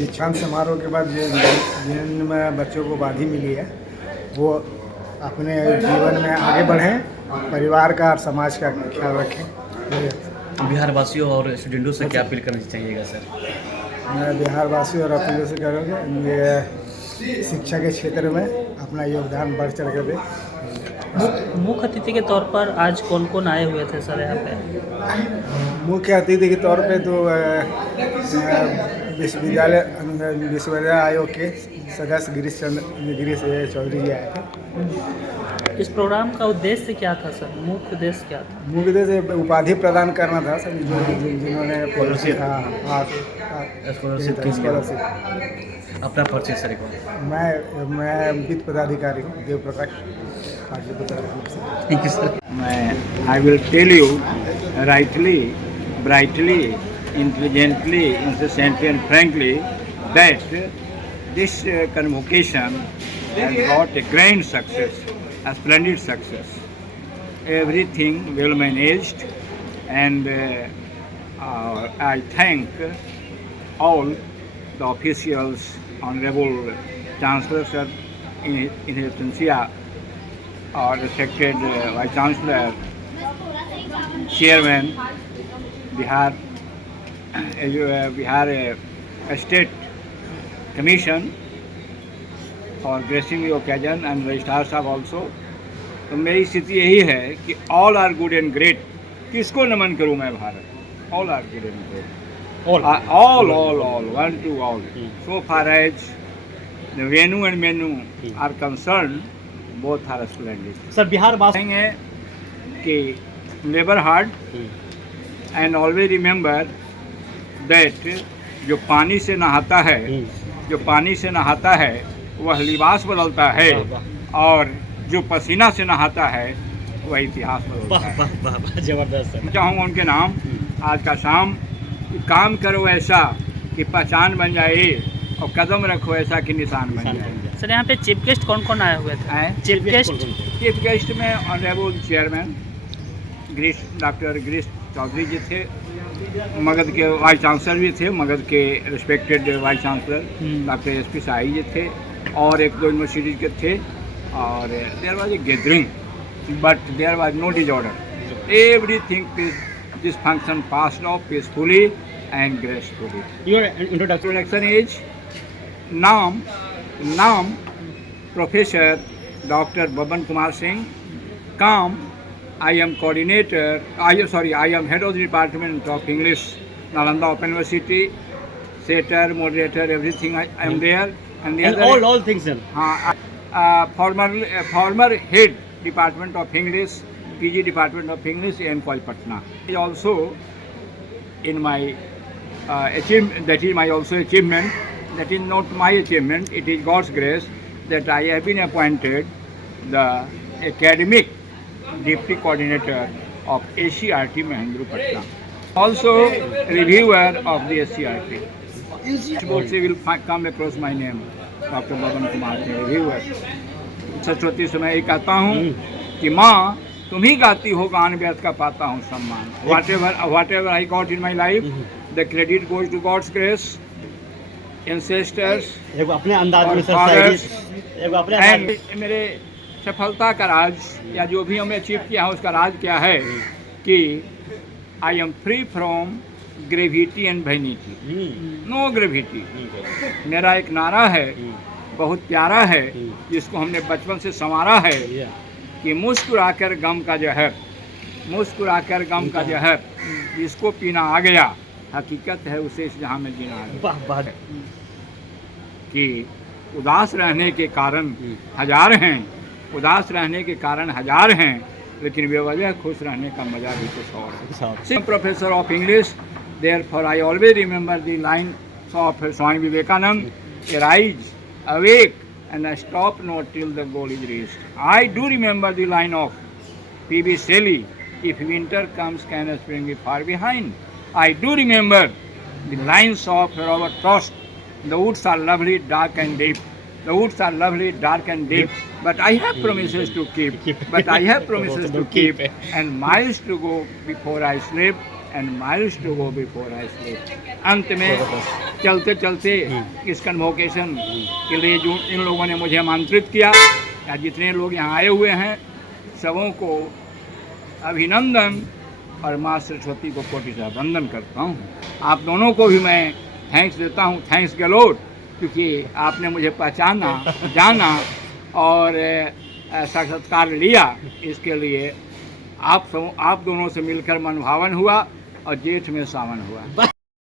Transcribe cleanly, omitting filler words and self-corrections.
दीक्षांत समारोह के बाद जिनमें बच्चों को उपाधि मिली है वो अपने जीवन में आगे बढ़ें, परिवार का और समाज का ख्याल रखें। बिहार वासियों और स्टूडेंटों से क्या अपील करना चाहिएगा सर? मैं बिहार वासियों और अपीलों से करूँगा ये शिक्षा के क्षेत्र में अपना योगदान बढ़ चढ़ कर दें। मुख्य अतिथि के तौर पर आज कौन कौन आए हुए थे सर यहाँ पे? मुख्य अतिथि के तौर पे तो विश्वविद्यालय आयोग के सदस्य गिरीश चौधरी जी आए थे। इस प्रोग्राम का उद्देश्य क्या था सर? मुख्य उद्देश्य क्या था? मुख्य उद्देश्य उपाधि प्रदान करना था सर, जिन्होंने स्कॉलरशिप। अपना परिचय सर को। मैं वित्त पदाधिकारी हूँ, Dev Prakash. Thank you sir. I will tell you rightly, brightly, intelligently, incessantly and frankly that this convocation has got a grand success, a splendid success. Everything well managed, and I thank all the officials, Honorable Chancellor Sir, in his absentia, or respected Vice Chancellor, Chairman, Bihar State Commission for gracing the occasion, and Registrar Sahab also. तो मेरी स्थिति यही है कि all are good and great. किसको नमन करूं मैं Bharat? All are good and great, all, one to all. So far as the venue and menu are concerned, both are splendid. Sir Bihar वासी है कि labour hard and always remember that जो पानी से नहाता है वह लिबास बदलता है, और जो पसीना से नहाता है वह इतिहास बदलता है। जबरदस्त सर। चाहूँगा उनके नाम आज का शाम कि काम करो ऐसा कि पहचान बन जाए, और कदम रखो ऐसा कि निशान बन जाए। सर यहाँ पे चीफ गेस्ट कौन कौन आए हुए थे? चीफ गेस्ट में honourable chairman doctor Girish Chaudhary ji थे, मगध के वाइस चांसलर भी थे, मगध के respected vice chancellor doctor SP Shahi ji थे, और एक दो यूनिवर्सिटी के थे, और there was a gathering but there was no disorder. Everything this function passed off peacefully and gracefully. Your introduction is नाम प्रोफेसर डॉक्टर बबन कुमार सिंह। काम I am head of the Department of English, Nalanda Open University, setter, moderator, everything I am there. And the other all things sir. Former head Department of English, PG Department of English in Kolkata. Also in my achievement, that is my also achievement. That is not my achievement. It is God's grace that I have been appointed the academic Deputy Coordinator of SCRT Mahendra Patna. Also reviewer of the SCRT. Both will come across my name, Dr. Baban Kumar, reviewer. Saraswati से मैं ये कहता हूँ कि माँ तुम ही गाती हो गान व्यर्थ का पाता हूँ सम्मान। Whatever I got in my life, the credit goes to God's grace, ancestors, अपने अंदाज में fathers, अपने and मेरे सफलता का राज, या जो भी हमने अचीव किया है उसका राज क्या है कि I am free from gravity and vanity, no gravity. मेरा एक नारा है, बहुत प्यारा है, जिसको हमने बचपन से संवारा है कि मुस्कुराकर गम का जहर जिसको पीना आ गया, हकीकत है उसे इस जहां में जीना आ गया। कि उदास रहने के कारण हजार हैं, लेकिन बेवजह खुश रहने का मजा भी कुछ और है। Professor of English, therefore I always remember the line of Swami Vivekananda, arise, awake and stop not till the goal is reached. I do remember the line of P.B. Shelley, if winter comes can a spring be far behind. I do remember the lines of Robert Frost, the woods are lovely, dark and deep. But I have promises to keep. And miles to go before I sleep. and miles to go before I sleep. अंत में चलते चलते इस convocation के लिए जो इन लोगों ने मुझे आमंत्रित किया, या जितने लोग यहाँ आए हुए हैं सबों को अभिनंदन और माँ सरस्वती को कोटि से वंदन करता हूँ। आप दोनों को भी मैं थैंक्स देता हूँ, थैंक्स गलोड, क्योंकि आपने मुझे पहचाना, जाना और साक्षात्कार लिया। इसके लिए आप दोनों से मिलकर मनभावन हुआ और जेठ में सावन हुआ।